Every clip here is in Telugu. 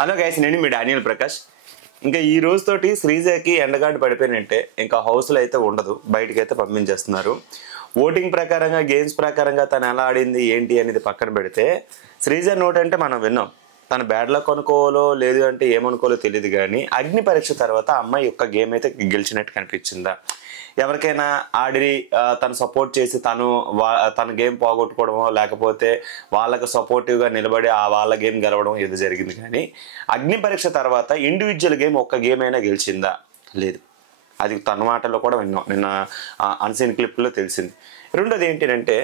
హలో గైస్, నేను మీ డానియల్ ప్రకాష్. ఇంకా ఈ రోజుతోటి శ్రీజకి ఎండగాడు పడిపోయినట్టే. ఇంకా హౌస్లో అయితే ఉండదు, బయటకైతే పంపించేస్తున్నారు. ఓటింగ్ ప్రకారంగా, గేమ్స్ ప్రకారంగా తను ఎలా ఆడింది ఏంటి అనేది పక్కన పెడితే, శ్రీజ నోట్ అంటే మనం విన్నాం. తను బ్యాడ్ లక్ అనుకోవాలో లేదు అంటే ఏమనుకోవాలో తెలియదు, కానీ అగ్ని పరీక్ష తర్వాత అమ్మాయి యొక్క గేమ్ అయితే గెలిచినట్టు కనిపించిందా? ఎవరికైనా ఆడి తను సపోర్ట్ చేసి తన గేమ్ పోగొట్టుకోవడమో, లేకపోతే వాళ్ళకు సపోర్టివ్గా నిలబడి వాళ్ళ గేమ్ గెలవడం ఏదో జరిగింది. కానీ అగ్ని పరీక్ష తర్వాత ఇండివిజువల్ గేమ్ ఒక్క గేమ్ అయినా గెలిచిందా? లేదు. అది తన మాటల్లో కూడా విన్నాం, నిన్న అన్సీన్ క్లిప్లో తెలిసింది. రెండోది ఏంటంటే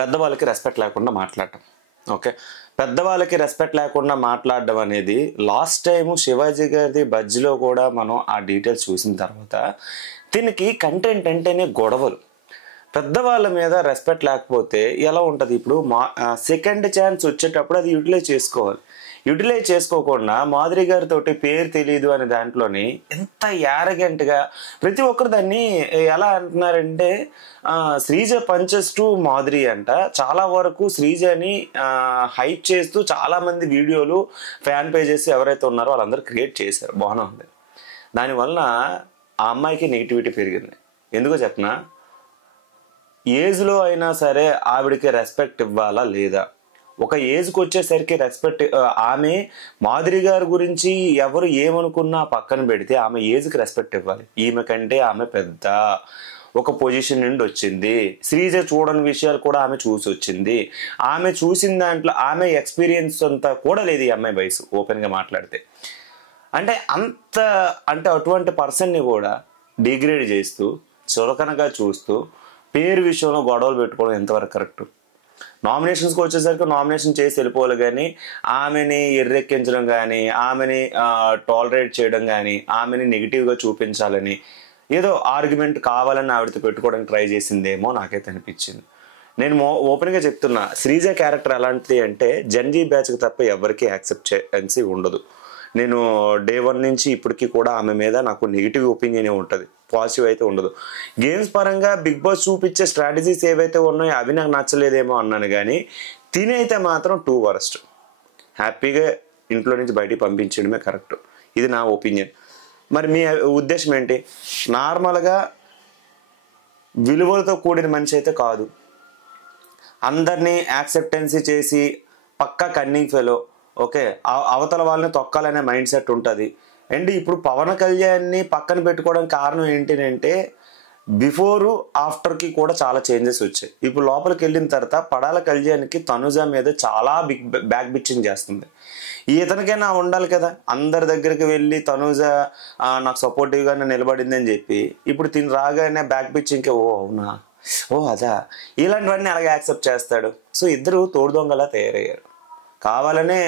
పెద్దవాళ్ళకి రెస్పెక్ట్ లేకుండా మాట్లాడటం. ఓకే, పెద్దవాళ్ళకి రెస్పెక్ట్ లేకుండా మాట్లాడడం అనేది లాస్ట్ టైము శివాజీ గారిది బజ్లో కూడా మనం ఆ డీటెయిల్స్ చూసిన తర్వాత దీనికి కంటెంట్ అంటేనే గొడవలు. పెద్దవాళ్ళ మీద రెస్పెక్ట్ లేకపోతే ఎలా ఉంటుంది? ఇప్పుడు సెకండ్ ఛాన్స్ వచ్చేటప్పుడు అది యూటిలైజ్ చేసుకోవాలి. యూటిలైజ్ చేసుకోకుండా మాధురి గారితో పేరు తెలియదు అనే దాంట్లోని ఎంత యారగెంట్గా ప్రతి ఒక్కరు దాన్ని ఎలా అంటున్నారంటే శ్రీజ పంచెస్ టు మాధురి అంట. చాలా వరకు శ్రీజని హైప్ చేస్తూ చాలామంది వీడియోలు, ఫ్యాన్ పేజెస్ ఎవరైతే ఉన్నారో వాళ్ళందరూ క్రియేట్ చేశారు. బాగానే ఉంది. దానివల్ల ఆ అమ్మాయికి నెగిటివిటీ పెరిగింది. ఎందుకో చెప్పనా, ఏజ్లో అయినా సరే ఆవిడికి రెస్పెక్ట్ ఇవ్వాలా లేదా? ఒక ఏజ్కి వచ్చేసరికి రెస్పెక్ట్, ఆమె మాధురి గారి గురించి ఎవరు ఏమనుకున్నా పక్కన పెడితే ఆమె ఏజ్కి రెస్పెక్ట్ ఇవ్వాలి. ఈమె కంటే ఆమె పెద్ద ఒక పొజిషన్ నుండి వచ్చింది. శ్రీజ చూడని విషయాలు కూడా ఆమె చూసి వచ్చింది. ఆమె చూసిన దాంట్లో ఆమె ఎక్స్పీరియన్స్ అంతా కూడా లేదు ఈ అమ్మాయి వయసు, ఓపెన్గా మాట్లాడితే. అంటే అటువంటి పర్సన్ని కూడా డిగ్రేడ్ చేస్తూ, చులకనగా చూస్తూ, పేరు విషయంలో గొడవలు పెట్టుకోవడం ఎంతవరకు కరెక్ట్? నామినేషన్స్కి వచ్చేసరికి నామినేషన్ చేసి వెళ్ళిపోవాలి, కానీ ఆమెని ఎర్రెక్కించడం కానీ, ఆమెని టాలరేట్ చేయడం కానీ, ఆమెని నెగిటివ్గా చూపించాలని ఏదో ఆర్గ్యుమెంట్ కావాలని ఆవిడతో పెట్టుకోవడానికి ట్రై చేసిందేమో నాకైతే అనిపించింది. నేను ఓపెన్గా చెప్తున్నా, శ్రీజ క్యారెక్టర్ ఎలాంటిది అంటే జెన్జీ బ్యాచ్కి తప్ప ఎవరికి యాక్సెప్ట్ చేయాల్సి ఉండదు. నేను డే 1 నుంచి ఇప్పటికీ కూడా ఆమె మీద నాకు నెగిటివ్ ఒపీనియనే ఉంటుంది, పాజిటివ్ అయితే ఉండదు. గేమ్స్ పరంగా బిగ్ బాస్ చూపించే స్ట్రాటజీస్ ఏవైతే ఉన్నాయో అవి నాకు నచ్చలేదేమో అన్నాను, కానీ తినైతే మాత్రం 2 వరస్ట్. హ్యాపీగా ఇంట్లో నుంచి బయటికి పంపించడమే కరెక్ట్. ఇది నా ఒపీనియన్. మరి మీ ఉద్దేశం ఏంటి? నార్మల్గా విలువలతో కూడిన మనిషి అయితే కాదు, అందరినీ యాక్సెప్టెన్సీ చేసి పక్కా కన్నింగ్ ఫెలో. ఓకే, అవతల వాళ్ళని తొక్కాలనే మైండ్ సెట్ ఉంటుంది. అండ్ ఇప్పుడు పవన్ కళ్యాణ్ని పక్కన పెట్టుకోవడానికి కారణం ఏంటంటే బిఫోరు ఆఫ్టర్కి కూడా చాలా చేంజెస్ వచ్చాయి. ఇప్పుడు లోపలికి వెళ్ళిన తర్వాత పడాల కళ్యాణ్కి తనుజ మీద చాలా బ్యాక్ బిచ్చింగ్ చేస్తుంది. ఇతనికైనా ఉండాలి కదా, అందరి దగ్గరికి వెళ్ళి తనుజ నాకు సపోర్టివ్గానే నిలబడింది అని చెప్పి, ఇప్పుడు తిని రాగానే బ్యాక్ బిచ్చింగ్కి ఓ అవునా, ఓ అదా, ఇలాంటివన్నీ అలాగే యాక్సెప్ట్ చేస్తాడు. సో ఇద్దరు తోడు దొంగలా తయారయ్యారు. కావాలనే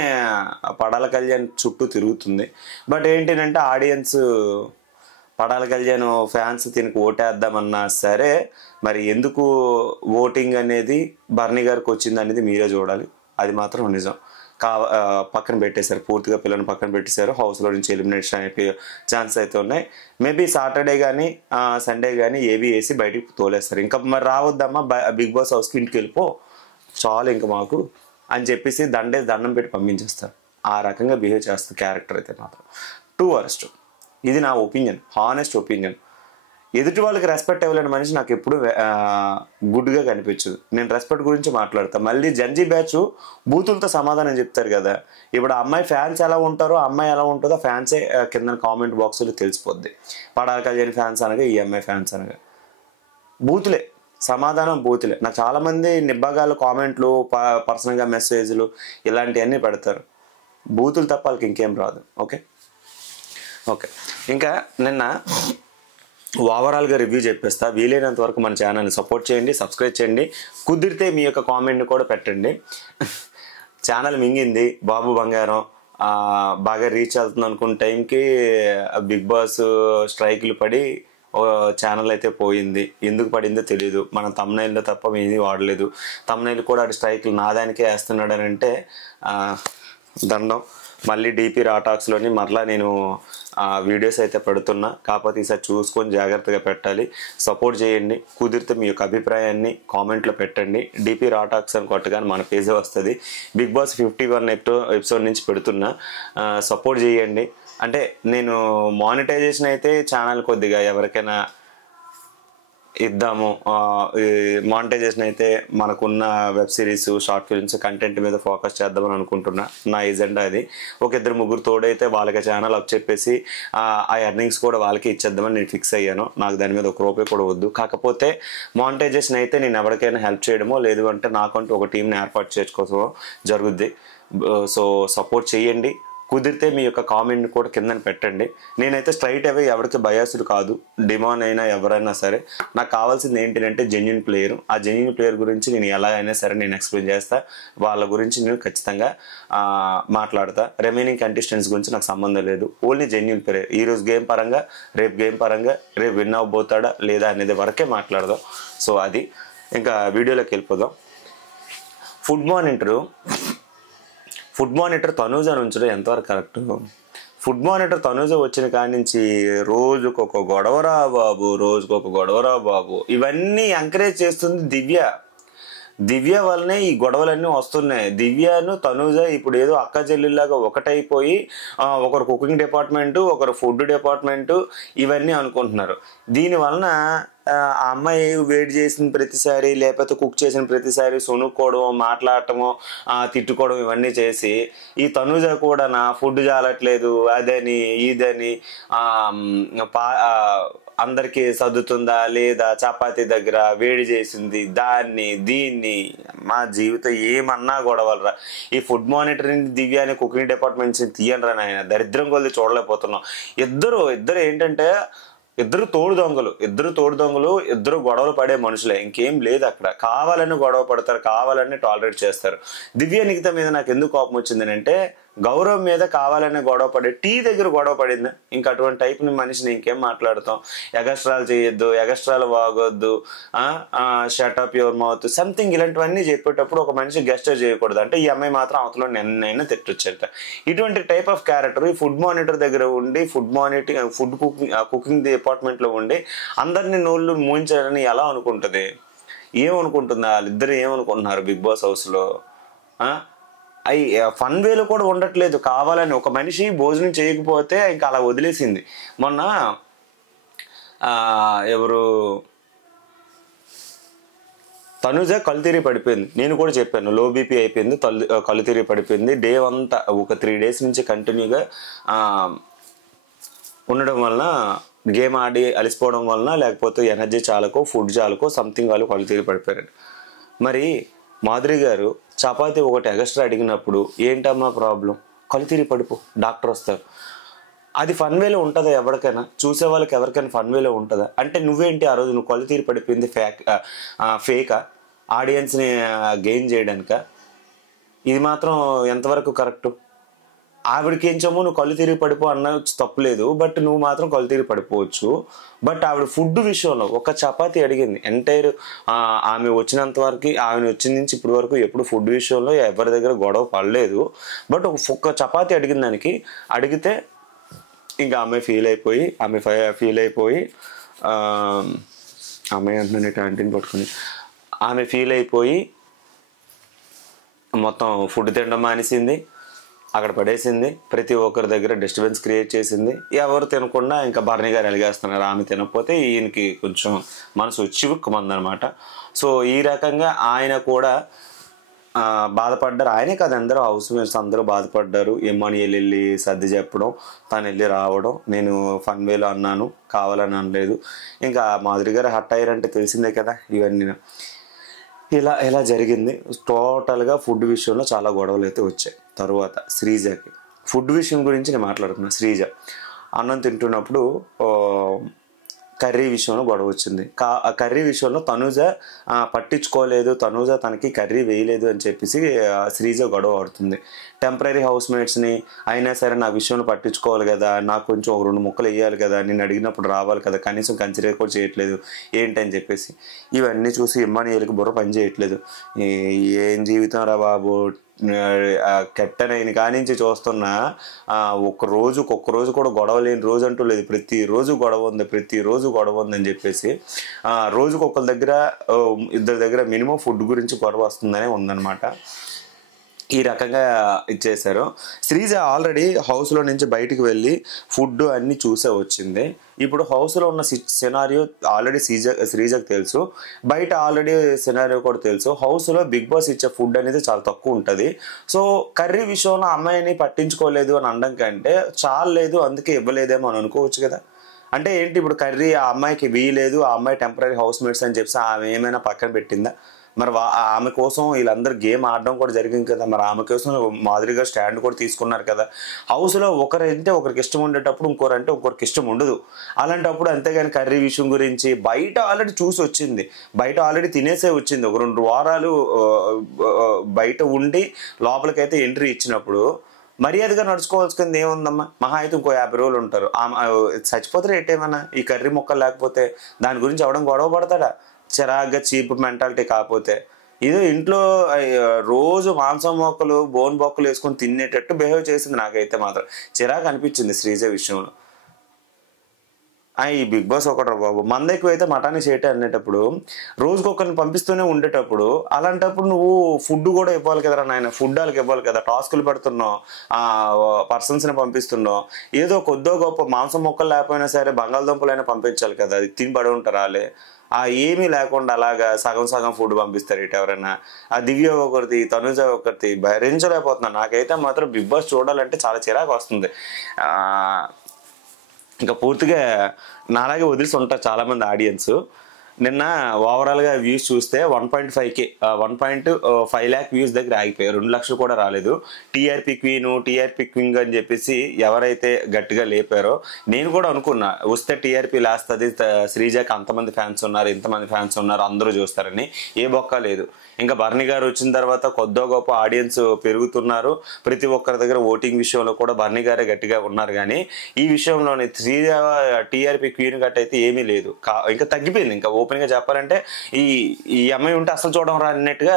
పడాల కళ్యాణ్ చుట్టూ తిరుగుతుంది. బట్ ఏంటంటే ఆడియన్స్ పడాల కళ్యాణ్ ఫ్యాన్స్ దీనికి ఓటేద్దామన్నా సరే, మరి ఎందుకు ఓటింగ్ అనేది బర్నీ గారికి వచ్చింది అనేది మీరే చూడాలి. అది మాత్రం నిజం. పక్కన పెట్టేశారు, పూర్తిగా పిల్లల్ని పక్కన పెట్టేశారు. హౌస్లో నుంచి ఎలిమినేషన్ అయిపోయే ఛాన్స్ అయితే ఉన్నాయి. మేబీ సాటర్డే కానీ సండే కానీ ఏవి వేసి బయటికి తోలేస్తారు. ఇంకా మరి రావద్దమ్మా బిగ్ బాస్ హౌస్కి, ఇంటికి వెళ్ళిపో చాలు ఇంకా మాకు అని చెప్పేసి దండం పెట్టి పంపించేస్తారు. ఆ రకంగా బిహేవ్ చేస్తుంది క్యారెక్టర్ అయితే మాత్రం 2 వరస్ట్. ఇది నా ఒపీనియన్, హానెస్ట్ ఒపీనియన్. ఎదుటి వాళ్ళకి రెస్పెక్ట్ ఇవ్వలేని మనిషి నాకు ఎప్పుడు గుడ్గా కనిపించదు. నేను రెస్పెక్ట్ గురించి మాట్లాడతాను. మళ్ళీ జంజీ బ్యాచ్ బూతులతో సమాధానం చెప్తారు కదా. ఇప్పుడు అమ్మాయి ఫ్యాన్స్ ఎలా ఉంటారో, అమ్మాయి ఎలా ఉంటుందో ఫ్యాన్సే కింద కామెంట్ బాక్స్లో తెలిసిపోద్ది. పడాల కళ్యాణ్ ఫ్యాన్స్ అనగా, ఈ అమ్మాయి ఫ్యాన్స్ అనగా బూతులే, సమాధానం బూతులే. నాకు చాలామంది నిబ్బగాలు కామెంట్లు, పర్సనల్గా మెసేజ్లు ఇలాంటివన్నీ పెడతారు. బూతులు తప్ప వాళ్ళకి ఇంకేం రాదు. ఓకే, ఇంకా నిన్న ఓవరాల్గా రివ్యూ చెప్పేస్తా. వీలైనంత వరకు మన ఛానల్ని సపోర్ట్ చేయండి, సబ్స్క్రైబ్ చేయండి. కుదిరితే మీ యొక్క కామెంట్ని కూడా పెట్టండి. ఛానల్ మింగింది, బాబు బంగారం బాగా రీచ్ అవుతుంది అనుకున్న టైంకి బిగ్ బాస్ స్ట్రైక్లు పడి ఛానల్ అయితే పోయింది. ఎందుకు పడిందో తెలియదు. మన తమ్నైల్లో తప్ప ఏది వాడలేదు. తమ్నైల్ కూడా అటు స్ట్రైక్లు నాదానికే వేస్తున్నాడు అని అంటే దండం. మళ్ళీ డీపీ రాటాక్స్లోని మరలా నేను వీడియోస్ అయితే పెడుతున్నా. కాకపోతే ఈసారి చూసుకొని జాగ్రత్తగా పెట్టాలి. సపోర్ట్ చేయండి. కుదిరితే మీ యొక్క అభిప్రాయాన్ని కామెంట్లో పెట్టండి. డిపి రా టాక్స్ అని కొట్టగానే మన పేజే వస్తుంది. బిగ్ బాస్ 51 ఎపిసోడ్ నుంచి పెడుతున్నా. సపోర్ట్ చేయండి. అంటే నేను మానిటైజేషన్ అయితే ఛానల్ కొద్దిగా ఎవరికైనా ఇద్దాము. మానిటైజేషన్ అయితే మనకున్న web series, short films, content మీద ఫోకస్ చేద్దామని అనుకుంటున్నా. నా ఎజెండా అది. ఒక 2-3 తోడైతే వాళ్ళకి ఛానల్ అప్ చెప్పేసి ఆ ఎర్నింగ్స్ కూడా వాళ్ళకి ఇచ్చేద్దామని నేను ఫిక్స్ అయ్యాను. నాకు దాని మీద 1 రూపాయి కూడా వద్దు. కాకపోతే మానిటైజేషన్ అయితే నేను ఎవరికైనా హెల్ప్ చేయడమో లేదు అంటే నాకంటూ ఒక టీంని ఏర్పాటు చేసుకోవడం జరుగుద్ది. సో సపోర్ట్ చేయండి. కుదిరితే మీ యొక్క కామెంట్ కూడా కిందని పెట్టండి. నేనైతే స్ట్రైట్ అవే ఎవరికి బయాస్డ్ కాదు. డిమాండ్ అయినా ఎవరైనా సరే నాకు కావాల్సింది ఏంటంటే జెన్యున్ ప్లేయర్. ఆ జెన్యున్ ప్లేయర్ గురించి నేను ఎలా అయినా సరే నేను ఎక్స్ప్లెయిన్ చేస్తా. వాళ్ళ గురించి నేను ఖచ్చితంగా మాట్లాడతా. రిమైనింగ్ కంటెస్టెంట్స్ గురించి నాకు సంబంధం లేదు. Only genuine player. ఈరోజు గేమ్ పరంగా, రేపు గేమ్ పరంగా, రేపు విన్ అవ్వబోతాడా లేదా అనేది వరకే మాట్లాడదాం. సో అది. ఇంకా వీడియోలోకి వెళ్ళిపోదాం. ఫుడ్ మానిటర్ తనూజ ఉంచడం ఎంతవరకు కరెక్ట్? ఫుడ్ మానిటర్ తనూజ వచ్చిన కాడి నుంచి రోజుకొక గొడవరా బాబు, ఇవన్నీ ఎంకరేజ్ చేస్తుంది దివ్య వల్లనే ఈ గొడవలన్నీ వస్తున్నాయి. దివ్యను తనూజ ఇప్పుడు ఏదో అక్క చెల్లిలాగా ఒకటైపోయి ఒకరు కుకింగ్ డిపార్ట్మెంటు, ఒకరు ఫుడ్ డిపార్ట్మెంటు ఇవన్నీ అనుకుంటున్నారు. దీనివలన ఆ అమ్మాయి వేడి చేసిన ప్రతిసారి లేకపోతే కుక్ చేసిన ప్రతిసారి సొనుక్కోవడం, మాట్లాడటము, తిట్టుకోవడం ఇవన్నీ చేసి ఈ తనూజ కూడా నా ఫుడ్ చాలట్లేదు అదని ఇదని అందరికీ సర్దుతుందా లేదా, చపాతీ దగ్గర వేడి చేసింది దీన్ని మా జీవితం ఏమన్నా గొడవలరా. ఈ ఫుడ్ మానిటరింగ్ దివ్యాని కుకింగ్ డిపార్ట్మెంట్స్ తీయనరా నాయన. దరిద్రం కొద్ది చూడలేకపోతున్నాం. ఇద్దరు ఏంటంటే ఇద్దరు తోడు దొంగలు, ఇద్దరు గొడవలు పడే మనుషులే. ఇంకేం లేదు అక్కడ. కావాలని గొడవ పడతారు, కావాలని టాలరేట్ చేస్తారు. దివ్య నిఖిత మీద నాకు ఎందుకు కోపం వచ్చింది అంటే గౌరవ్ మీద కావాలని గొడవ పడే టీ దగ్గర గొడవ పడింది. ఇంకా అటువంటి టైప్ని మనిషిని ఇంకేం మాట్లాడతాం. ఎగస్ట్రాలు చేయొద్దు, ఎగస్ట్రాలు వాగొద్దు, షటప్ యువర్ మౌత్ సంథింగ్ ఇలాంటివన్నీ చెప్పేటప్పుడు ఒక మనిషి గెస్టర్ చేయకూడదు. అంటే ఈ అమ్మాయి మాత్రం అవతలో నిన్నైనా తిట్టొచ్చట. ఇటువంటి టైప్ ఆఫ్ క్యారెక్టర్ ఈ ఫుడ్ మానిటర్ దగ్గర ఉండి ఫుడ్ కుకింగ్ డిపార్ట్మెంట్ లో ఉండి అందరినీ నోళ్ళు మూయించాలని ఎలా అనుకుంటుంది? ఏమనుకుంటుంది? వాళ్ళిద్దరు ఏమనుకుంటున్నారు బిగ్ బాస్ హౌస్ లో? ఫన్ వేలో కూడా ఉండట్లేదు. కావాలని ఒక మనిషి భోజనం చేయకపోతే ఇంకా అలా వదిలేసింది. మొన్న ఎవరు తనుజ కళ్ళు పడిపోయింది. నేను కూడా చెప్పాను, లో బీపీ అయిపోయింది, కళ్ళు పడిపోయింది. డే అంతా ఒక 3 days నుంచి కంటిన్యూగా ఉండడం వలన, గేమ్ ఆడి అలిసిపోవడం వలన, లేకపోతే ఎనర్జీ చాలకో ఫుడ్ చాలకో సంథింగ్ వాళ్ళు కళ్ళు పడిపోయారు. మరి మాధురి గారు చపాతీ ఒకటి ఎగస్ట్రా అడిగినప్పుడు ఏంటమ్మా ప్రాబ్లం, కళ్ళు పడిపో, డాక్టర్ వస్తారు. అది ఫన్ వేలో ఉంటుందా? ఎవరికైనా చూసే వాళ్ళకి ఎవరికైనా ఫన్ వేలో ఉంటుందా? అంటే నువ్వేంటి ఆ రోజు నువ్వు కళ్ళు పడిపోయింది ఫేకా ఆడియన్స్ని గెయిన్ చేయడానిక? ఇది మాత్రం ఎంతవరకు కరెక్టు? ఆవిడకి ఏం చెమ్మో నువ్వు కళ్ళు పడిపో అన్న తప్పులేదు. బట్ నువ్వు మాత్రం కళ్ళు పడిపోవచ్చు. బట్ ఆవిడ ఫుడ్ విషయంలో ఒక చపాతీ అడిగింది. ఎంటైర్ ఆమె వచ్చినంత వరకు, ఆమె వచ్చిన నుంచి ఇప్పటి వరకు ఎప్పుడు ఫుడ్ విషయంలో ఎవరి దగ్గర గొడవ పడలేదు. బట్ ఒక చపాతీ అడిగిన దానికి అడిగితే ఇంకా ఆమె ఫీల్ అయిపోయి అమ్మాయి అంటున్నాను క్యాంటీన్ పట్టుకుని ఆమె ఫీల్ అయిపోయి మొత్తం ఫుడ్ తినడం మానేసింది, అక్కడ పడేసింది. ప్రతి ఒక్కరి దగ్గర డిస్టర్బెన్స్ క్రియేట్ చేసింది. ఎవరు తినకుండా ఇంకా భరణి గారు ఎలిగేస్తున్నారు. ఆమె తినకపోతే ఈయనకి కొంచెం మనసు చివుక్కుమందనమాట. సో ఈ రకంగా ఆయన కూడా బాధపడ్డారు. ఆయనే కాదు, అందరూ హౌస్ మేట్స్ అందరూ బాధపడ్డారు. ఏమని వెళ్ళి సర్ది చెప్పడం, తను వెళ్ళి రావడం. నేను ఫన్ వేలో అన్నాను, కావాలని అనలేదు. ఇంకా మాధురి గారు హట్ అయ్యారంటే తెలిసిందే కదా. ఇవన్నీ ఇలా జరిగింది. టోటల్గా ఫుడ్ విషయంలో చాలా గొడవలు అయితే వచ్చాయి. తర్వాత శ్రీజకి ఫుడ్ విషయం గురించి నేను మాట్లాడుతున్నా. శ్రీజ అన్నం తింటున్నప్పుడు కర్రీ విషయంలో గొడవ వచ్చింది. కర్రీ విషయంలో తనూజ పట్టించుకోలేదు, తనూజ తనకి కర్రీ వేయలేదు అని చెప్పేసి శ్రీజ గొడవ ఆడుతుంది. టెంపరీ హౌస్ మేట్స్ని అయినా సరే నా విషయంలో పట్టించుకోవాలి కదా, నాకు కొంచెం 2 ముక్కలు వేయాలి కదా, నేను అడిగినప్పుడు రావాలి కదా, కనీసం కన్సిడర్ కూడా చేయట్లేదు ఏంటని చెప్పేసి ఇవన్నీ చూసి ఇమ్మానియల్కి బుర్ర పని చేయట్లేదు. ఏం జీవితం రా బాబు, కెట్టనైన కానించి చూస్తున్నా ఒక్క రోజు కూడా గొడవ లేని రోజు అంటూ లేదు. ప్రతిరోజు గొడవ ఉంది అని చెప్పేసి రోజుకు ఒకరి దగ్గర ఇద్దరి దగ్గర మినిమం ఫుడ్ గురించి గొడవ వస్తుందనే ఉందన్నమాట. ఈ రకంగా ఇచ్చేశారు. శ్రీజ ఆల్రెడీ హౌస్లో నుంచి బయటికి వెళ్ళి ఫుడ్ అన్నీ చూసే వచ్చింది. ఇప్పుడు హౌస్లో ఉన్న సినారియో ఆల్రెడీ శ్రీజకు తెలుసు, బయట ఆల్రెడీ సినారియో కూడా తెలుసు. హౌస్లో బిగ్ బాస్ ఇచ్చే ఫుడ్ అనేది చాలా తక్కువ ఉంటుంది. సో కర్రీ విషయంలో అమ్మాయిని పట్టించుకోలేదు అని అనడం కంటే చాలేదు అందుకే ఇవ్వలేదేమో అని అనుకోవచ్చు కదా. అంటే ఏంటి, ఇప్పుడు కర్రీ ఆ అమ్మాయికి వీలేదు, ఆ అమ్మాయి టెంపరీ హౌస్ మేట్స్ అని చెప్పి ఆమె ఏమైనా పక్కన పెట్టిందా? మరి ఆమె కోసం వీళ్ళందరూ గేమ్ ఆడడం కూడా జరిగింది కదా. మరి ఆమె కోసం మాదిరిగా స్టాండ్ కూడా తీసుకున్నారు కదా. హౌస్లో ఒకరంటే ఒకరికి ఇష్టం ఉండేటప్పుడు ఇంకోరంటే ఇంకొకరికి ఇష్టం ఉండదు. అలాంటప్పుడు అంతేగాని కర్రీ విషయం గురించి బయట ఆల్రెడీ చూసి వచ్చింది, బయట ఆల్రెడీ తినేసే వచ్చింది. ఒక 2 వారాలు బయట ఉండి లోపలికైతే ఎంట్రీ ఇచ్చినప్పుడు మర్యాదగా నడుచుకోవాల్సింది ఏముందమ్మా? మహా అయితే ఇంకో 50 రోజులు ఉంటారు. చచ్చిపోతారు ఏటేమన్నా ఈ కర్రీ మొక్కలు లేకపోతే. దాని గురించి అవడం గొడవ పడతాడా? చిరాగ్గా చీప్ మెంటాలిటీ. కాకపోతే ఇది ఇంట్లో రోజు మాంసం మొక్కలు బోన్ బొక్కలు వేసుకొని తినేటట్టు బిహేవ్ చేసింది. నాకైతే మాత్రం చిరాకు అనిపించింది శ్రీజ విషయంలో. ఈ బిగ్ బాస్ ఒకటి బాబు, మంద ఎక్కువైతే మటాన్ని చేయటే అనేటప్పుడు రోజుకొకరిని పంపిస్తూనే ఉండేటప్పుడు అలాంటప్పుడు నువ్వు ఫుడ్ కూడా ఇవ్వాలి కదరా నాయన. ఫుడ్ వాళ్ళకి ఇవ్వాలి కదా. టాస్కులు పెడుతున్నావు, పర్సన్స్ని పంపిస్తున్నావు, ఏదో కొద్దో గొప్ప మాంసం మొక్కలు లేకపోయినా సరే బంగాళదుంపలైనా పంపించాలి కదా. అది తిని పడి ఉంటారు వాళ్ళే. ఏమీ లేకుండా అలాగా సగం ఫుడ్ పంపిస్తారు ఇటు ఎవరైనా. ఆ దివ్య ఒకరిది, తనుజ ఒకరిది భరించలేకపోతున్నాను. నాకైతే మాత్రం బిగ్ బాస్ చూడాలంటే చాలా చిరాకు వస్తుంది. ఇంకా పూర్తిగా నాలాగే వదిలిసి ఉంటారు చాలామంది ఆడియన్స్. నిన్న ఓవరాల్గా వ్యూస్ చూస్తే 1.5K 1.5 lakh వ్యూస్ దగ్గర ఆగిపోయారు. 2 లక్షలు కూడా రాలేదు. టీఆర్పీ క్వీన్ అని చెప్పేసి ఎవరైతే గట్టిగా లేపారో నేను కూడా అనుకున్నా వస్తే టీఆర్పీ లేస్తుంది, శ్రీజాకి అంతమంది ఫ్యాన్స్ ఉన్నారు, ఇంతమంది ఫ్యాన్స్ ఉన్నారు, అందరూ చూస్తారని. ఏ బొక్క లేదు. ఇంకా బర్ని గారు వచ్చిన తర్వాత కొద్దో గొప్ప ఆడియన్స్ పెరుగుతున్నారు. ప్రతి ఒక్కరి దగ్గర ఓటింగ్ విషయంలో కూడా బర్ని గారే గట్టిగా ఉన్నారు. కానీ ఈ విషయంలోని శ్రీజ టీఆర్పీ క్వీన్ గట్ అయితే ఏమీ లేదు. ఇంకా తగ్గిపోయింది. ఇంకా ఓపెన్గా చెప్పాలంటే ఈ అమ్మాయి ఉంటే అసలు చూడడం రా అన్నట్టుగా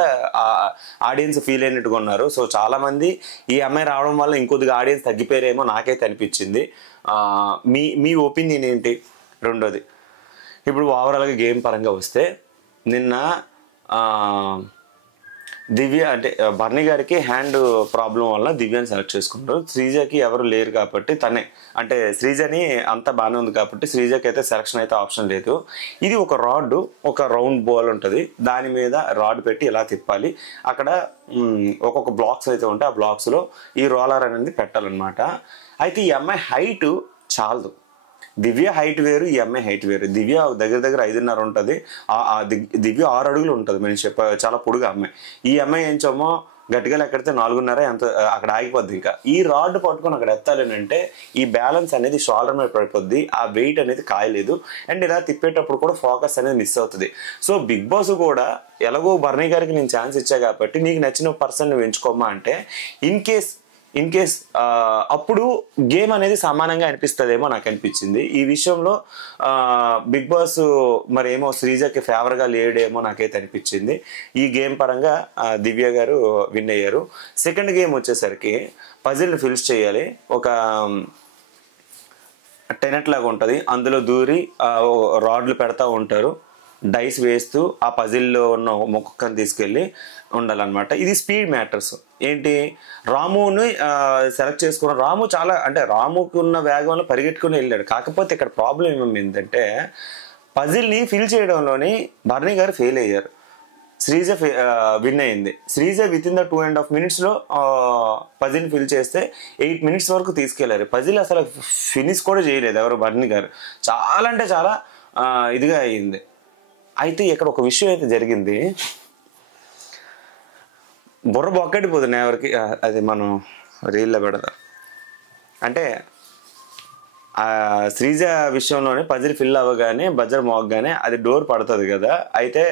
ఆడియన్స్ ఫీల్ అయినట్టుగా ఉన్నారు. సో చాలా మంది ఈ అమ్మాయి రావడం వల్ల ఇంకొద్దిగా ఆడియన్స్ తగ్గిపోయారేమో నాకైతే అనిపించింది. మీ ఒపీనియన్ ఏంటి? రెండోది, ఇప్పుడు ఓవరాల్గా గేమ్ పరంగా వస్తే నిన్న దివ్య అంటే బర్ని గారికి హ్యాండ్ ప్రాబ్లం వల్ల దివ్యని సెలెక్ట్ చేసుకుంటారు. శ్రీజకి ఎవరు లేరు కాబట్టి తనే అంటే శ్రీజని అంత బాగానే ఉంది కాబట్టి శ్రీజకి అయితే సెలక్షన్ అయితే ఆప్షన్ లేదు. ఇది ఒక రాడ్, ఒక రౌండ్ బాల్ ఉంటుంది, దాని మీద రాడ్ పెట్టి ఇలా తిప్పాలి. అక్కడ ఒక్కొక్క బ్లాక్స్ అయితే ఉంటాయి, ఆ బ్లాక్స్లో ఈ రోలర్ అనేది పెట్టాలన్నమాట. అయితే ఈ అమ్మాయి హైట్ చాలదు. దివ్య హైట్ వేరు, ఈ అమ్మాయి హైట్ వేరు. దివ్య దగ్గర 5.5 ఉంటుంది, దివ్య 6 అడుగులు ఉంటుంది. నేను చాలా పొడుగు అమ్మాయి. ఈ అమ్మాయి ఏంచోమో గట్టిగా ఎక్కడితే 4.5 ఎంత అక్కడ ఆగిపోద్ది. ఇంకా ఈ రాడ్ పట్టుకొని అక్కడ ఎత్తాలని అంటే ఈ బ్యాలెన్స్ అనేది షోల్డర్ మీద పడిపోద్ది, ఆ వెయిట్ అనేది కాయలేదు. అండ్ ఇలా తిప్పేటప్పుడు కూడా ఫోకస్ అనేది మిస్ అవుతుంది. సో బిగ్ బాస్ కూడా ఎలాగో బర్నీ గారికి నేను ఛాన్స్ ఇచ్చా కాబట్టి నీకు నచ్చిన పర్సన్ నువ్వు ఎంచుకోమా అంటే ఇన్ కేస్ అప్పుడు గేమ్ అనేది సమానంగా అనిపిస్తుందేమో నాకు అనిపించింది. ఈ విషయంలో బిగ్ బాస్ మరేమో శ్రీజకి ఫేవర్గా లేడేమో నాకైతే అనిపించింది. ఈ గేమ్ పరంగా దివ్య గారు విన్ అయ్యారు. సెకండ్ గేమ్ వచ్చేసరికి పజిల్ని ఫిల్స్ చేయాలి. ఒక టెనెట్ లాగా ఉంటుంది, అందులో దూరి రాడ్లు పెడతా ఉంటారు, డైస్ వేస్తూ ఆ పజిల్లో ఉన్న మొక్కని తీసుకెళ్ళి ఉండాలన్నమాట. ఇది స్పీడ్ మ్యాటర్స్. ఏంటి, రాముని సెలెక్ట్ చేసుకున్న రాము చాలా అంటే రాముకు ఉన్న వేగంలో పరిగెట్టుకుని వెళ్ళాడు. కాకపోతే ఇక్కడ ప్రాబ్లం ఏమైందంటే పజిల్ని ఫిల్ చేయడంలోని బర్నీ గారు ఫెయిల్ అయ్యారు, శ్రీజ విన్ అయింది. శ్రీజ విత్ ఇన్ ద 2.5 minutesలో పజిల్ని ఫిల్ చేస్తే 8 minutes వరకు తీసుకెళ్లారు. పజిల్ అసలు ఫినిష్ కూడా చేయలేదు ఎవరు, బర్నీ గారు. చాలా అంటే చాలా ఇదిగా అయింది. అయితే ఇక్కడ ఒక విషయం అయితే జరిగింది, బుర్ర బొక్కడిపోతుంది ఎవరికి. అది మనం రీల్లో పెడదాం. అంటే శ్రీజ విషయంలోనే పజిల్ ఫిల్ అవ్వగానే బజర్ మోగగానే అది డోర్ పడుతుంది కదా. అయితే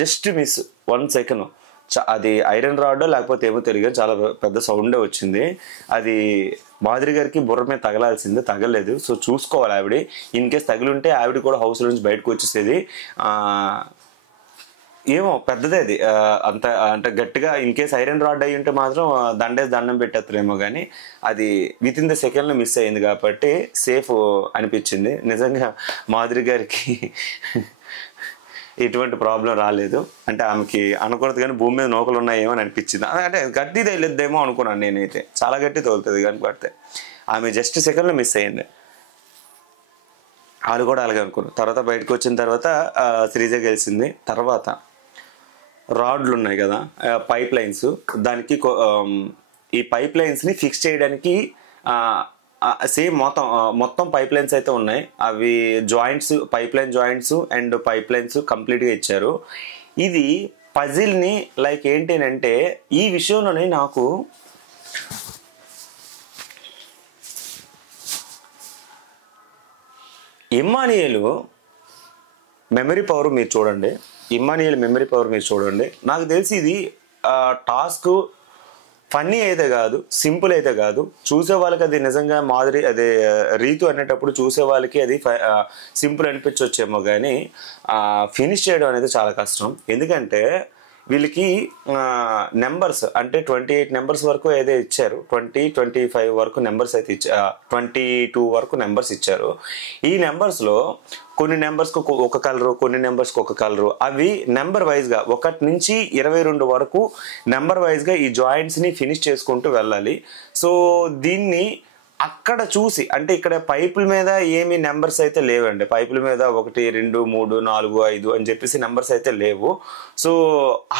జస్ట్ మిస్ 1 second, అది ఐరన్ రాడ్ లేకపోతే ఏమో తెలియదు, చాలా పెద్ద సౌండే వచ్చింది. అది మాధురి గారికి బుర్ర మీద తగలాల్సిందే, తగలేదు. సో చూసుకోవాలి ఆవిడ. ఇన్ కేస్ తగిలింటే ఆవిడ కూడా హౌస్ నుంచి బయటకు వచ్చేసేది. ఏమో పెద్దదే అది, అంత అంటే గట్టిగా ఇన్ కేస్ ఐరన్ రాడ్ అయ్యి ఉంటే మాత్రం దండం పెట్టేస్తారేమో, కానీ అది విత్ ఇన్ ద సెకండ్లో మిస్ అయింది కాబట్టి సేఫ్ అనిపించింది. నిజంగా మాధురి గారికి ఎటువంటి ప్రాబ్లం రాలేదు. అంటే ఆమెకి అనుకున్నది కానీ భూమి మీద నూకలు ఉన్నాయేమో అని అనిపించింది. అంటే గట్టి తగిలిద్దేమో అనుకున్నాను నేనైతే, చాలా గట్టి తోలుతుంది కానీ పడితే ఆమె జస్ట్ సెకండ్లో మిస్ అయ్యింది. వాళ్ళు కూడా అలాగే అనుకున్నారు. తర్వాత బయటకు వచ్చిన తర్వాత శ్రీజ గెలిచింది. తర్వాత రాడ్లు ఉన్నాయి కదా, పైప్ లైన్స్, దానికి ఈ పైప్ లైన్స్ని ఫిక్స్ చేయడానికి సేమ్ మొత్తం పైప్ లైన్స్ అయితే ఉన్నాయి. అవి joints, pipe line joints and pipe lines కంప్లీట్గా ఇచ్చారు. ఇది పజిల్ని లైక్ ఏంటి అంటే, ఈ విషయంలోనే నాకు ఇమ్మానియేల్ మెమరీ పవర్ మీరు చూడండి, నాకు తెలిసి ఇది టాస్క్ ఫన్నీ అయితే కాదు, సింపుల్ అయితే కాదు. చూసే వాళ్ళకి అది నిజంగా మాదిరి అదే రీతు అనేటప్పుడు చూసే వాళ్ళకి అది సింపుల్ అనిపించవచ్చేమో, కానీ ఫినిష్ చేయడం అనేది చాలా కష్టం. ఎందుకంటే వీళ్ళకి నెంబర్స్ అంటే 28 నెంబర్స్ వరకు ఏదో ఇచ్చారు, 25 వరకు నెంబర్స్ అయితే 22 వరకు నెంబర్స్ ఇచ్చారు. ఈ నెంబర్స్లో కొన్ని నెంబర్స్కి ఒక కలరు, కొన్ని నెంబర్స్కి ఒక కలరు, అవి నెంబర్ వైజ్గా 1 నుంచి 22 వరకు నెంబర్ వైజ్గా ఈ జాయింట్స్ని ఫినిష్ చేసుకుంటూ వెళ్ళాలి. సో దీన్ని అక్కడ చూసి, అంటే ఇక్కడ పైపుల మీద ఏమి నెంబర్స్ అయితే లేవండి, పైపుల మీద 1 2 3 4 5 అని చెప్పేసి నెంబర్స్ అయితే లేవు. సో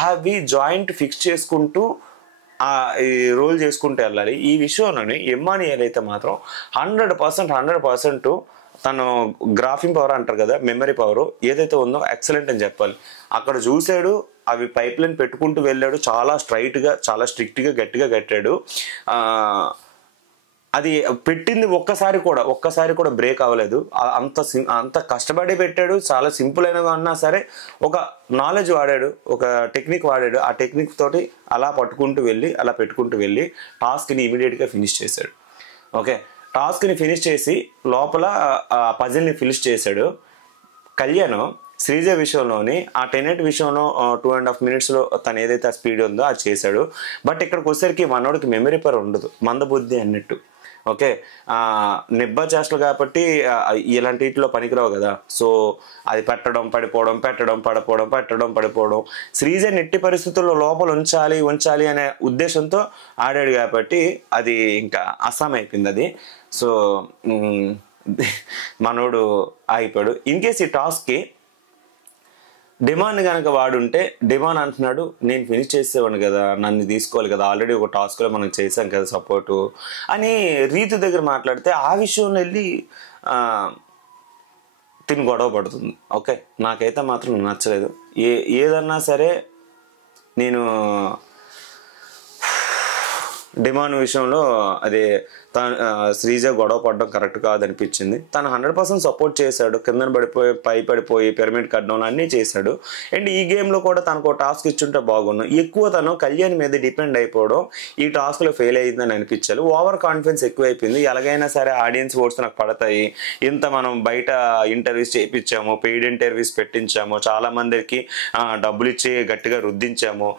అవి జాయింట్ ఫిక్స్ చేసుకుంటూ ఈ రోల్ చేసుకుంటూ వెళ్ళాలి. ఈ విషయంలోని ఇమ్మానియేల్ అయితే మాత్రం 100% తను గ్రాఫింగ్ పవర్ అంటారు కదా, మెమరీ పవర్ ఏదైతే ఉందో ఎక్సలెంట్ అని చెప్పాలి. అక్కడ చూశాడు, అవి పైప్ లైన్ పెట్టుకుంటూ వెళ్ళాడు, చాలా స్ట్రైట్గా, చాలా స్ట్రిక్ట్గా, గట్టిగా కట్టాడు. అది పెట్టింది ఒక్కసారి కూడా బ్రేక్ అవ్వలేదు. అంత కష్టపడి పెట్టాడు. చాలా సింపుల్ అయినగా ఉన్నా సరే ఒక నాలెడ్జ్ వాడాడు, ఒక టెక్నిక్ వాడాడు. ఆ టెక్నిక్ తోటి అలా పెట్టుకుంటూ వెళ్ళి టాస్క్ని ఇమీడియట్గా ఫినిష్ చేశాడు. ఓకే, టాస్క్ని ఫినిష్ చేసి లోపల పజిల్ని ఫినిష్ చేశాడు. కళ్యాణ్ శ్రీజ విషయంలోని ఆ 10-8 విషయంలో 2.5 minutesలో తను ఏదైతే ఆ స్పీడ్ ఉందో అది చేశాడు. బట్ ఇక్కడికి వచ్చేసరికి మనోడికి మెమరీ పవర్ ఉండదు, మందబుద్ధి అన్నట్టు. ఓకే, నిబ్బా చేష్టలు కాబట్టి ఇలాంటి వీటిలో పనికిరావు కదా. సో అది పెట్టడం పడిపోవడం శ్రీజ నెట్టి పరిస్థితుల్లో లోపల ఉంచాలి అనే ఉద్దేశంతో ఆడాడు కాబట్టి అది ఇంకా అస్సాం అయిపోయింది అది. సో మనోడు ఆగిపోయాడు. ఇన్ కేస్ ఈ టాస్క్కి డిమాండ్ కనుక వాడుంటే, డిమాండ్ అంటున్నాడు నేను ఫినిష్ చేసేవాడిని కదా, నన్ను తీసుకోవాలి కదా, ఆల్రెడీ ఒక టాస్క్లో మనం చేసాం కదా సపోర్టు అని రీతు దగ్గర మాట్లాడితే ఆ విషయంలో వెళ్ళి తిని గొడవ పడుతుంది. ఓకే, నాకైతే మాత్రం నచ్చలేదు. ఏదన్నా సరే నేను డిమాండ్ విషయంలో అదే శ్రీజ గొడవ పడడం కరెక్ట్ కాదనిపించింది. తను 100% సపోర్ట్ చేశాడు, కిందన పడిపోయి పిరమిడ్ కట్టడం అన్నీ చేశాడు. అండ్ ఈ గేమ్లో కూడా తనకు టాస్క్ ఇచ్చుంటే బాగున్నాను. ఎక్కువ తను కళ్యాణ్ మీద డిపెండ్ అయిపోవడం ఈ టాస్క్లో ఫెయిల్ అయ్యిందని అనిపించాలి. ఓవర్ కాన్ఫిడెన్స్ ఎక్కువైపోయింది. ఎలాగైనా సరే ఆడియన్స్ ఓట్స్ నాకు పడతాయి, ఇంత మనం బయట ఇంటర్వ్యూస్ చేయించాము, పెయిడ్ ఇంటర్వ్యూస్ పెట్టించాము, చాలా మందికి డబ్బులు ఇచ్చి గట్టిగా రుద్దించాము.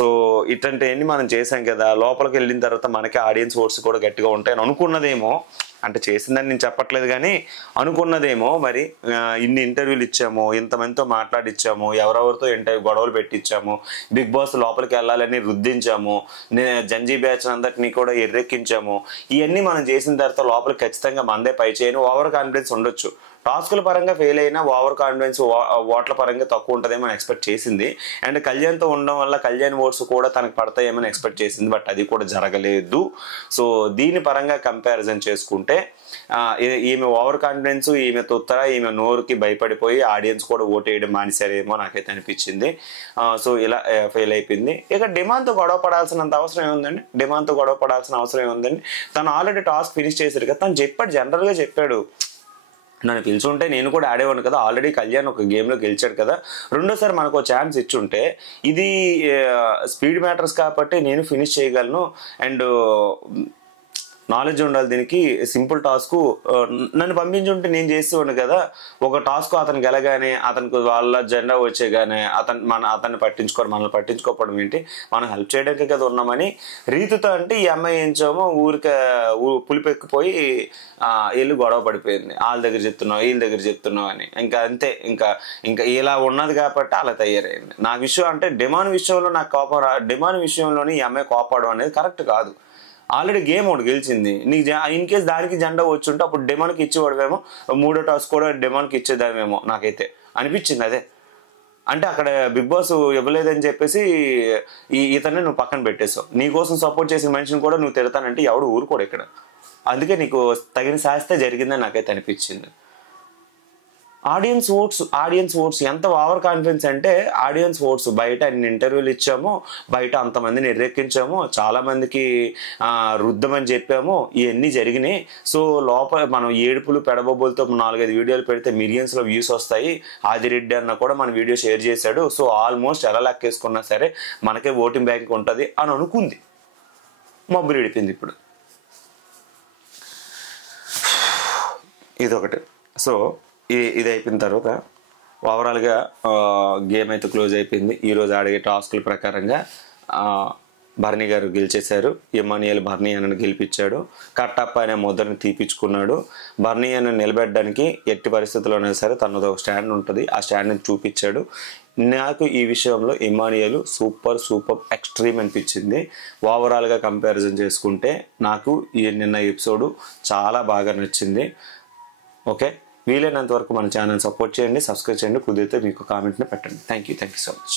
సో ఇట్లాంటివన్నీ మనం చేసాం కదా, లోపలికి వెళ్ళిన తర్వాత మనకి ఆడియన్స్ ఓట్స్ కూడా గట్టిగా ఉంటాయి అనుకున్నదేమో, అంటే చేసిందని నేను చెప్పట్లేదు కానీ అనుకున్నదేమో. మరి ఇన్ని ఇంటర్వ్యూలు ఇచ్చాము, ఇంతమందితో మాట్లాడిచ్చాము, ఎవరెవరితో గొడవలు పెట్టించాము, బిగ్ బాస్ లోపలికి వెళ్ళాలని రుద్దించాము, జంజీ బ్యాచ్ అందరినీ కూడా ఎర్రెక్కించాము. ఇవన్నీ మనం చేసిన తర్వాత లోపలికి ఖచ్చితంగా మందే పై చేయను. ఓవర్ కాన్ఫిడెన్స్ ఉండొచ్చు, టాస్కుల పరంగా ఫెయిల్ అయినా ఓవర్ కాన్ఫిడెన్స్ ఓట్ల పరంగా తక్కువ ఉంటుందేమో ఎక్స్పెక్ట్ చేసింది. అండ్ కళ్యాణ్తో ఉండడం వల్ల కళ్యాణ్ ఓట్స్ కూడా తనకు పడతాయేమని ఎక్స్పెక్ట్ చేసింది. బట్ అది కూడా జరగలేదు. సో దీని పరంగా కంపారిజన్ చేసుకుంటే ఈమె ఓవర్ కాన్ఫిడెన్స్, ఈమె తొత్తర, ఈమె నోరుకి భయపడిపోయి ఆడియన్స్ కూడా ఓటేయడం మానేశారేమో నాకైతే అనిపించింది. సో ఇలా ఫెయిల్ అయిపోయింది. ఇక డిమాండ్తో గొడవ పడాల్సినంత అవసరం ఏముందండి, తను ఆల్రెడీ టాస్క్ ఫినిష్ చేశారు కదా. తను చెప్పాడు, జనరల్గా చెప్పాడు, నన్ను పిలుచుంటే నేను కూడా ఆడేవాడిని కదా, ఆల్రెడీ కళ్యాణ్ ఒక గేమ్లో గెలిచాడు కదా, రెండోసారి మనకు ఛాన్స్ ఇచ్చుంటే ఇది స్పీడ్ మ్యాటర్స్ కాబట్టి నేను ఫినిష్ చేయగలను. అండ్ నాలెడ్జ్ ఉండాలి దీనికి. సింపుల్ టాస్క్ నన్ను పంపించుంటే నేను చేసేవాడిని కదా. ఒక టాస్క్ అతనికి వెళ్ళగానే అతనికి వాళ్ళ జెండా వచ్చేగానే అతన్ని పట్టించుకోవడం, మనల్ని పట్టించుకోవడం ఏంటి, మనం హెల్ప్ చేయడానికి కదా ఉన్నామని రీతితో అంటే ఈ అమ్మాయి ఏంచామో ఊరికే పులిపెక్కిపోయి వెళ్ళి గొడవ పడిపోయింది. వాళ్ళ దగ్గర చెప్తున్నావు, వీళ్ళ దగ్గర చెప్తున్నావు అని. ఇంకా అంతే, ఇంకా ఇలా ఉన్నది కాబట్టి అలా తయారైంది. నా విషయం అంటే డిమాండ్ విషయంలో నాకు కోపం డిమాండ్ విషయంలోని ఈ అమ్మాయి కోపడం అనేది కరెక్ట్ కాదు. ఆల్రెడీ గేమ్ ఒకటి గెలిచింది, నీకు ఇన్ కేస్ దానికి జెండా వచ్చి ఉంటే అప్పుడు డిమాండ్కి ఇచ్చేవాడువేమో, మూడో టాస్క్ కూడా డిమాండ్కి ఇచ్చేదామేమో నాకైతే అనిపించింది. అదే అంటే అక్కడ బిగ్ బాస్ ఇవ్వలేదని చెప్పేసి ఇతన్ని నువ్వు పక్కన పెట్టేసావు. నీకోసం సపోర్ట్ చేసిన మనిషిని కూడా నువ్వు తిడతానంటే ఎవడు ఊరుకోడు ఇక్కడ. అందుకే నీకు తగిన శాస్త్రే జరిగిందని నాకైతే అనిపించింది. ఆడియన్స్ ఓట్స్ ఎంత ఓవర్ కాన్ఫిడెన్స్ అంటే ఆడియన్స్ ఓట్స్. బయట అన్ని ఇంటర్వ్యూలు ఇచ్చాము, బయట అంతమందిని ఎర్రెక్కించాము, చాలా మందికి రుద్దమని చెప్పాము, ఇవన్నీ జరిగినాయి. సో లోపల మనం ఏడుపులు పెడబొబ్బులతో 4-5 వీడియోలు పెడితే మిలియన్స్లో వ్యూస్ వస్తాయి. ఆదిరెడ్డి అన్న కూడా మన వీడియో షేర్ చేశాడు. సో ఆల్మోస్ట్ ఎలా లెక్కేసుకున్నా సరే మనకే ఓటింగ్ బ్యాంక్ ఉంటుంది అని అనుకుంది. మబ్బులు విడిపింది ఇప్పుడు ఇదొకటి. సో ఇది అయిపోయిన తర్వాత ఓవరాల్గా గేమ్ అయితే క్లోజ్ అయిపోయింది. ఈరోజు ఆడే టాస్కుల ప్రకారంగా భరణి గారు గెలిచేశారు. ఇమ్మానియల్ భరణి అన్నను గెలిపించాడు. కట్టప్ప అనే ముద్రని తీపించుకున్నాడు. భరణి అన్నను నిలబెట్టడానికి ఎట్టి పరిస్థితుల్లోనే సరే తనది ఒక స్టాండ్ ఉంటుంది, ఆ స్టాండ్ని చూపించాడు. నాకు ఈ విషయంలో ఇమ్మానియల్ సూపర్ ఎక్స్ట్రీమ్ అనిపించింది. ఓవరాల్గా కంపారిజన్ చేసుకుంటే నాకు నిన్న ఎపిసోడ్ చాలా బాగా నచ్చింది. ఓకే, వీలైనంత వరకు మన ఛానల్ సపోర్ట్ చేయండి, సబ్స్క్రైబ్ చేయండి, కుదిరితే మీకు కామెంట్ని పెట్టండి. Thank you so much.